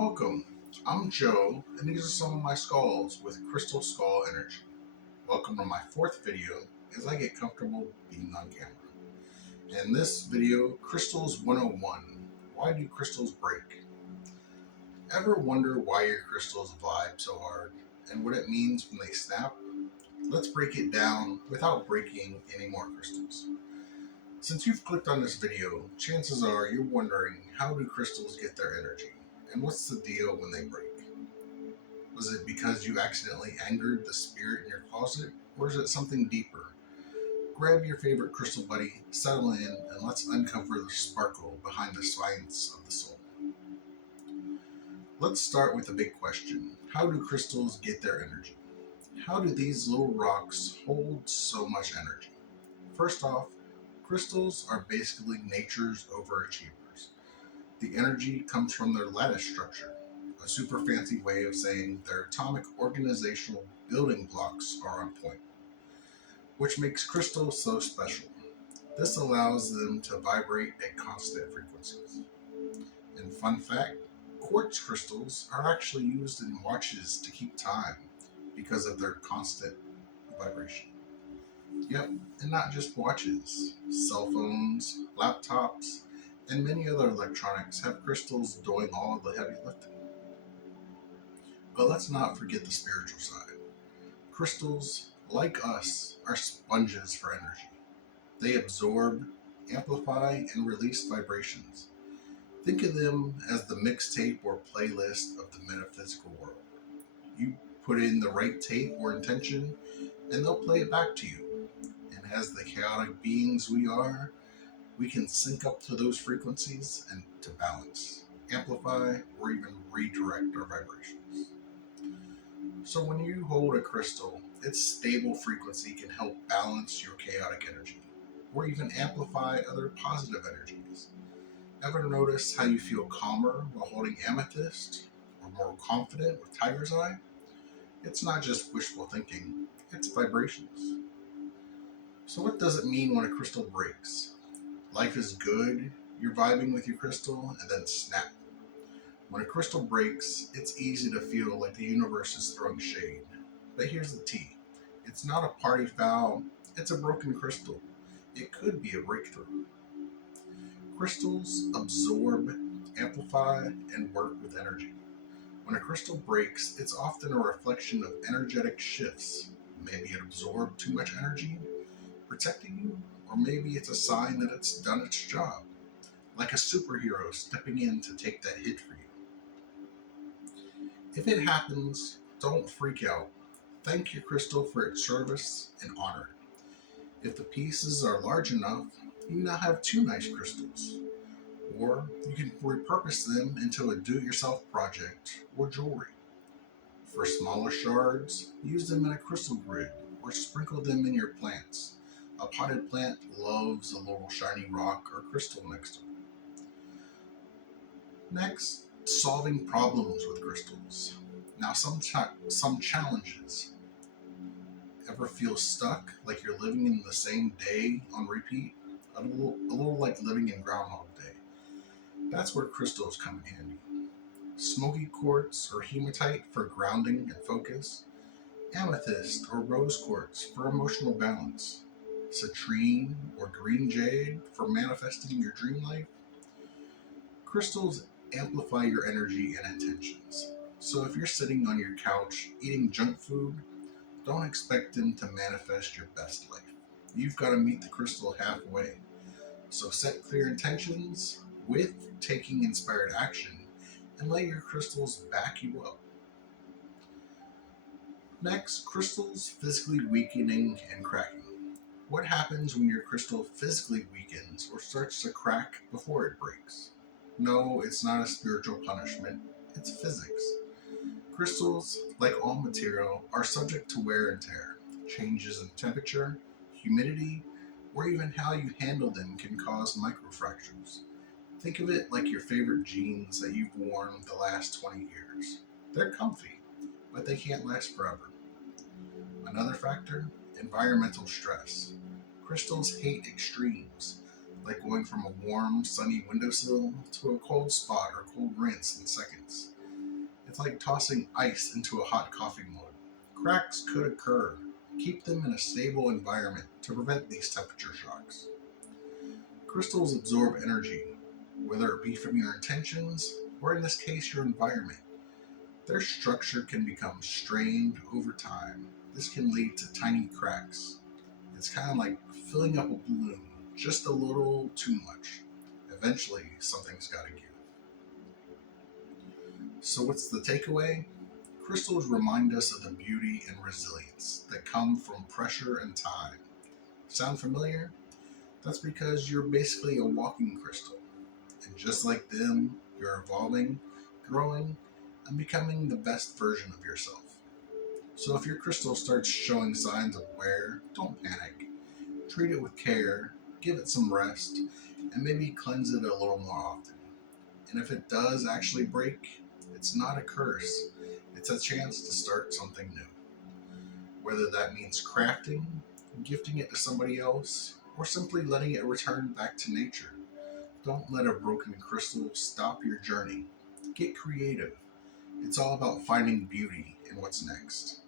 Welcome. I'm Joe, and these are some of my skulls with Crystal Skull Energy. Welcome to my fourth video as I get comfortable being on camera. In this video, Crystals 101. Why do crystals break? Ever wonder why your crystals vibe so hard and what it means when they snap? Let's break it down without breaking any more crystals. Since you've clicked on this video, chances are you're wondering, how do crystals get their energy? And what's the deal when they break? Was it because you accidentally angered the spirit in your closet, or is it something deeper? Grab your favorite crystal buddy, settle in, and let's uncover the sparkle behind the science of the soul. Let's start with the big question. How do crystals get their energy? How do these little rocks hold so much energy? First off, crystals are basically nature's overachievers. The energy comes from their lattice structure, a super fancy way of saying their atomic organizational building blocks are on point, which makes crystals so special. This allows them to vibrate at constant frequencies. And fun fact, quartz crystals are actually used in watches to keep time because of their constant vibration. Yep, and not just watches. Cell phones, laptops, and many other electronics have crystals doing all of the heavy lifting. But let's not forget the spiritual side. Crystals, like us, are sponges for energy. They absorb, amplify, and release vibrations. Think of them as the mixtape or playlist of the metaphysical world. You put in the right tape or intention, and they'll play it back to you. And as the chaotic beings we are, we can sync up to those frequencies and to balance, amplify, or even redirect our vibrations. So when you hold a crystal, its stable frequency can help balance your chaotic energy, or even amplify other positive energies. Ever notice how you feel calmer while holding amethyst, or more confident with tiger's eye? It's not just wishful thinking, it's vibrations. So what does it mean when a crystal breaks? Life is good, you're vibing with your crystal, and then snap. When a crystal breaks, it's easy to feel like the universe is throwing shade. But here's the tea. It's not a party foul, it's a broken crystal. It could be a breakthrough. Crystals absorb, amplify, and work with energy. When a crystal breaks, it's often a reflection of energetic shifts. Maybe it absorbed too much energy, protecting you, or maybe it's a sign that it's done its job, like a superhero stepping in to take that hit for you. If it happens, don't freak out. Thank your crystal for its service and honor it. If the pieces are large enough, you now have two nice crystals. Or you can repurpose them into a do-it-yourself project or jewelry. For smaller shards, use them in a crystal grid or sprinkle them in your plants. A potted plant loves a little shiny rock or crystal next to it. Next, solving problems with crystals. Now, some challenges. Ever feel stuck, like you're living in the same day on repeat? A little like living in Groundhog Day. That's where crystals come in handy. Smoky quartz or hematite for grounding and focus. Amethyst or rose quartz for emotional balance. Citrine or green jade for manifesting your dream life. Crystals amplify your energy and intentions. So if you're sitting on your couch eating junk food, don't expect them to manifest your best life. You've got to meet the crystal halfway. So set clear intentions with taking inspired action and let your crystals back you up. Next, crystals physically weakening and cracking. What happens when your crystal physically weakens or starts to crack before it breaks? No, it's not a spiritual punishment, it's physics. Crystals, like all material, are subject to wear and tear. Changes in temperature, humidity, or even how you handle them can cause microfractures. Think of it like your favorite jeans that you've worn the last 20 years. They're comfy, but they can't last forever. Another factor, environmental stress. Crystals hate extremes, like going from a warm, sunny windowsill to a cold spot or cold rinse in seconds. It's like tossing ice into a hot coffee mug. Cracks could occur. Keep them in a stable environment to prevent these temperature shocks. Crystals absorb energy, whether it be from your intentions or, in this case, your environment. Their structure can become strained over time. This can lead to tiny cracks. It's kind of like filling up a balloon, just a little too much. Eventually, something's got to give. So, what's the takeaway? Crystals remind us of the beauty and resilience that come from pressure and time. Sound familiar? That's because you're basically a walking crystal. And just like them, you're evolving, growing, and becoming the best version of yourself. So if your crystal starts showing signs of wear, don't panic. Treat it with care, give it some rest, and maybe cleanse it a little more often. And if it does actually break, it's not a curse. It's a chance to start something new. Whether that means crafting, gifting it to somebody else, or simply letting it return back to nature. Don't let a broken crystal stop your journey. Get creative. It's all about finding beauty in what's next.